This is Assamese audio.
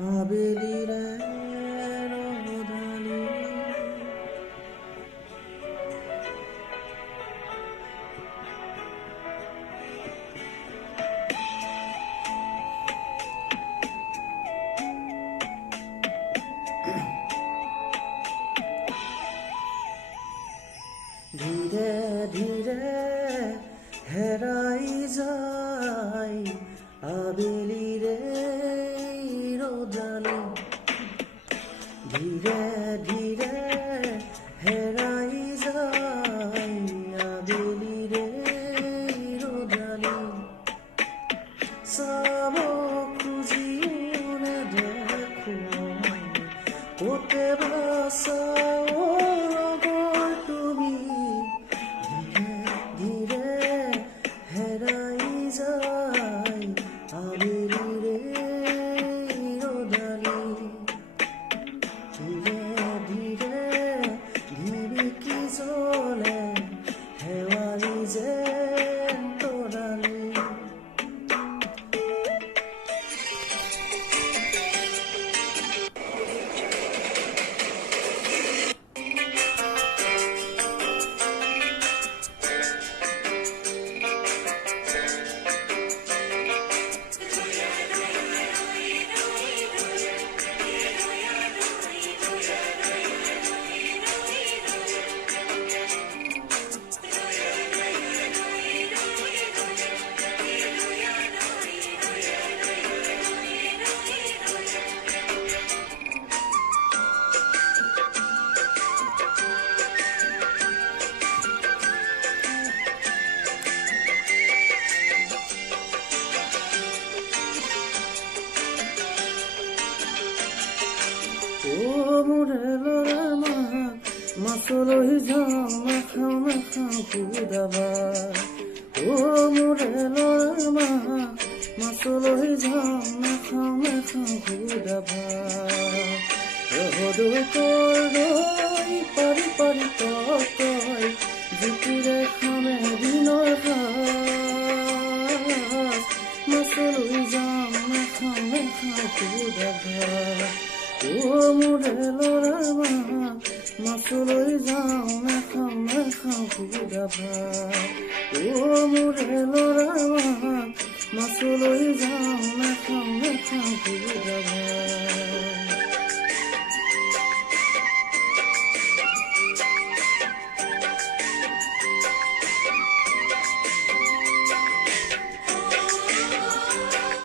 আবেলিৰে ৰ'দালি ধীৰে ধীৰে হেৰাই যায় আবেলিৰে ৰ'দালি ধীৰে ধীৰে হেৰাই যায় আবেলিৰে ৰ'দালি চাব খুজিও নেদেখো ক'তে বাচাও লগৰ তুমি ধীৰে হেৰাই যায় আবেলিৰে ৰ'দালি ধীৰে ধীৰে ঢিৰিকি জ্বলে শেৱালি যেন তৰালি মোৰে ল'ৰা মাছলৈ যাওঁ নাখাওঁ সুদাবা মোৰে ল'ৰা মাছলৈ যাওঁ নাখাওঁ সুদাবা ৰহদৈ কৰদৈ পাৰি পাৰি তই জুতিৰে খামে দিনৰ সাজ মাছলৈ যাওঁ নাখাওঁ সুদাবা মোৰে ল'ৰা মাছলৈ যাওঁ নাখাওঁ সুদাবা মোৰে ল'ৰা মাছলৈ যাওঁ নাখাওঁ সুদাবা